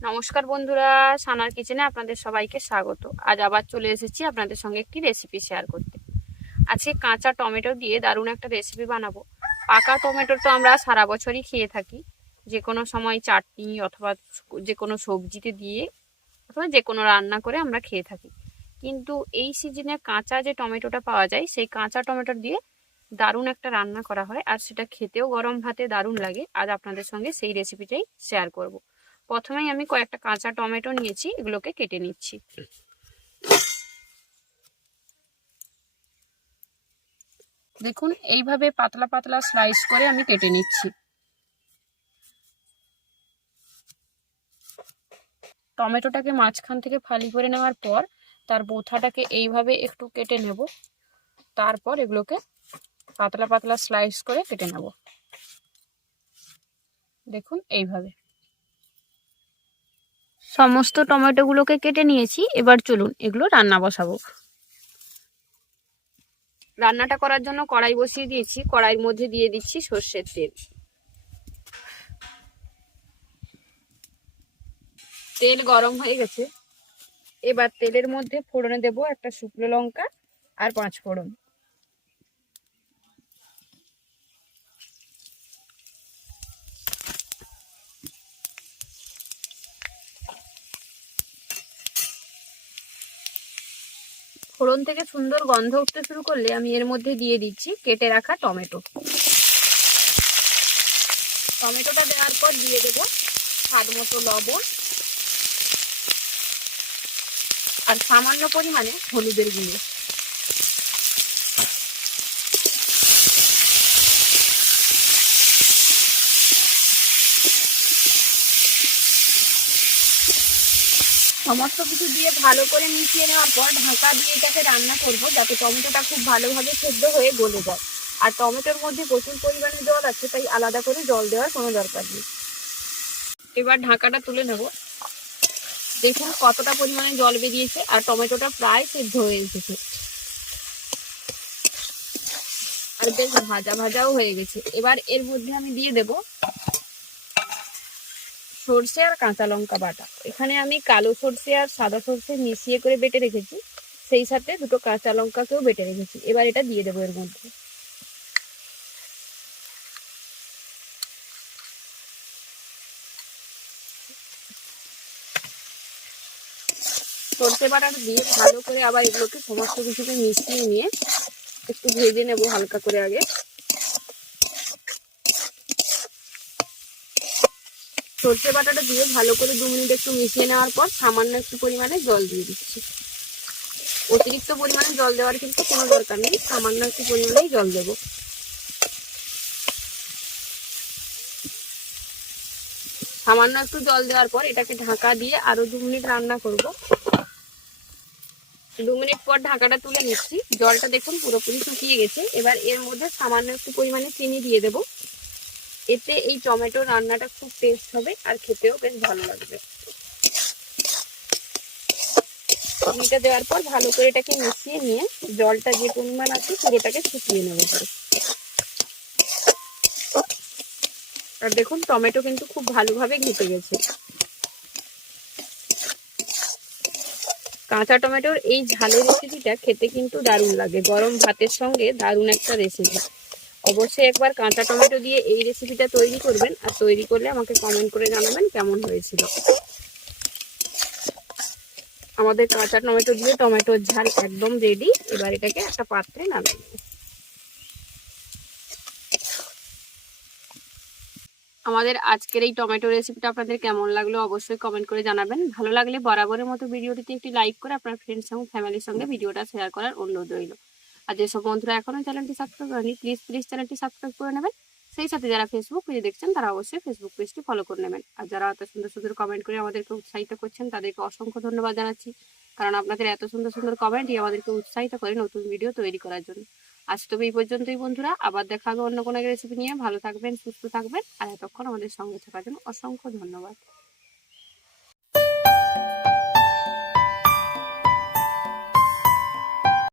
নমস্কার বন্ধুরা, সানার কিচেনে আপনাদের সবাইকে স্বাগত। আজ আবার চলে এসেছি আপনাদের সঙ্গে একটি রেসিপি শেয়ার করতে। আজকে কাঁচা টমেটো দিয়ে দারুণ একটা রেসিপি বানাবো। পাকা টমেটো তো আমরা সারা বছরই খেয়ে থাকি। যে কোনো সময় চাটনি অথবা যে কোনো সবজিতে দিয়ে অথবা যে কোনো রান্না করে আমরা খেয়ে থাকি। কিন্তু এই সিজনে কাঁচা যে টমেটোটা পাওয়া যায়, সেই কাঁচা টমেটো দিয়ে দারুণ একটা রান্না করা হয়। আর সেটা খেতেও গরম ভাতে দারুণ লাগে। আজ আপনাদের সঙ্গে সেই রেসিপিটাই শেয়ার করব। প্রথমেই আমি কয়েকটা কাঁচা টমেটো নিয়েছি, এগুলোকে কেটে নিচ্ছি। দেখুন, এইভাবে পাতলা পাতলা স্লাইস করে আমি কেটে নিচ্ছি। টমেটোটাকে মাঝখান থেকে ফালি করে নেওয়ার পর, তার বোথাটাকে এইভাবে একটু কেটে নেব। তারপর এগুলোকে পাতলা পাতলা স্লাইস করে কেটে নেব। দেখুন, এইভাবে। সমস্ত টমেটোগুলোকে কেটে নিয়েছি, এবার চলুন এগুলো রান্না বসাবো। রান্নাটা করার জন্য কড়াই বসিয়ে দিয়েছি, কড়াইয়ের মধ্যে দিয়ে দিচ্ছি সর্ষের তেল। তেল গরম হয়ে গেছে। এবার তেলের মধ্যে ফোড়নে দেব একটা শুকনো লঙ্কা আর পাঁচ ফোড়ন ফোড়ন থেকে সুন্দর গন্ধ উঠতে শুরু করলে আমি এর মধ্যে দিয়ে দিচ্ছি কেটে রাখা টমেটো। টমেটোটা দেওয়ার পর দিয়ে দেব স্বাদ মতো লবণ আর সামান্য পরিমাণে হলুদের গুঁড়ো। সমস্ত কিছু দিয়ে ভালো করে মিশিয়ে নেওয়ার পর ঢাকা দিয়ে এটাকে রান্না করব, যাতে টমেটোটা খুব ভালোভাবে সেদ্ধ হয়ে গলে যায়। আর টমেটোর মধ্যে প্রচুর পরিমাণে জল আছে, তাই আলাদা করে জল দেওয়ার কোনো দরকার নেই। এবার ঢাকাটা তুলে নেব। দেখুন কতটা পরিমাণে জল বেরিয়েছে, আর টমেটোটা প্রায় সেদ্ধ হয়ে এসেছে। আর বেশ ভাজা ভাজাও হয়ে গেছে। এবার এর মধ্যে আমি দিয়ে দেব সর্ষে আর কাঁচা লঙ্কা বাটা। এখানে আমি কালো সর্ষে আর সাদা সর্ষে মিশিয়ে করে বেটে রেখেছি। সেই সাথে দুটো কাঁচা লঙ্কাকেও বেটে রেখেছি। এবার এটা দিয়ে দেবো এর মধ্যে। সর্ষে বাটাটা দিয়ে ভালো করে আবার এগুলোকে সমস্ত কিছুকে মিশিয়ে নিয়ে একটু ভেজে নেব হালকা করে আগে। সর্ষে বাটাটা দিয়ে ভালো করে দু মিনিট একটু মিশিয়ে নেওয়ার পর সামান্য একটু পরিমাণে জল দিয়ে দিচ্ছি। অতিরিক্ত পরিমাণে জল দেওয়ার কিন্তু কোনো দরকার নেই, সামান্য একটু পরিমাণেই জল দেব। সামান্য একটু জল দেওয়ার পর এটাকে ঢাকা দিয়ে আরও দু মিনিট রান্না করব। দু মিনিট পর ঢাকাটা তুলে নিচ্ছি। জলটা দেখুন পুরোপুরি শুকিয়ে গেছে। এবার এর মধ্যে সামান্য একটু পরিমাণে চিনি দিয়ে দেবো। এতে এই টমেটো রান্নাটা খুব টেস্ট হবে আর খেতেও বেশ ভালো লাগবে। চিনিটা দেওয়ার পর ভালো করে এটাকে মিশিয়ে নিয়ে জলটা যে পরিমাণ আছে পুরোটাকে শুকিয়ে নেব আর দেখুন, টমেটো কিন্তু খুব ভালোভাবে ঘেটে গেছে। কাঁচা টমেটোর এই ঝালের রেসিপিটা খেতে কিন্তু দারুণ লাগে। গরম ভাতের সঙ্গে দারুণ একটা রেসিপি অবশ্যই একবার কাঁচা টমেটো দিয়ে এই রেসিপিটা তৈরি করবেন আর তৈরি করলে আমাকে কমেন্ট করে জানাবেন কেমন হয়েছিল। আমাদের কাঁচা টমেটো দিয়ে টমেটোর ঝাল একদম রেডি এবার এটাকে একটা পাত্রে নামিয়ে আমাদের আজকের এই টমেটো রেসিপিটা আপনাদের কেমন লাগল অবশ্যই কমেন্ট করে জানাবেন। ভালো লাগলে বরাবরের মতো ভিডিওটিতে একটি লাইক করে আপনার ফ্রেন্ডস এবং ফ্যামিলির সঙ্গে ভিডিওটা শেয়ার করার অনুরোধ রইল। আর যেসব বন্ধুরা এখনও চ্যানেলটি সাবস্ক্রাইব করেনি প্লিজ প্লিজ চ্যানেলটি সাবস্ক্রাইব করে নেবেন। সেই সাথে যারা ফেসবুক পেজে দেখছেন, তারা অবশ্যই ফেসবুক পেজটি ফলো করে নেবেন। আর যারা এত সুন্দর সুন্দর কমেন্ট করে আমাদেরকে উৎসাহিত করছেন, তাদেরকে অসংখ্য ধন্যবাদ জানাচ্ছি। কারণ আপনাদের এত সুন্দর সুন্দর কমেন্টই আমাদেরকে উৎসাহিত করে নতুন ভিডিও তৈরি করার জন্য। আজ তবে এই পর্যন্তই বন্ধুরা, আবার দেখা হবে অন্য কোনো রেসিপি নিয়ে। ভালো থাকবেন, সুস্থ থাকবেন, আর এতক্ষণ আমাদের সঙ্গে থাকার জন্য অসংখ্য ধন্যবাদ।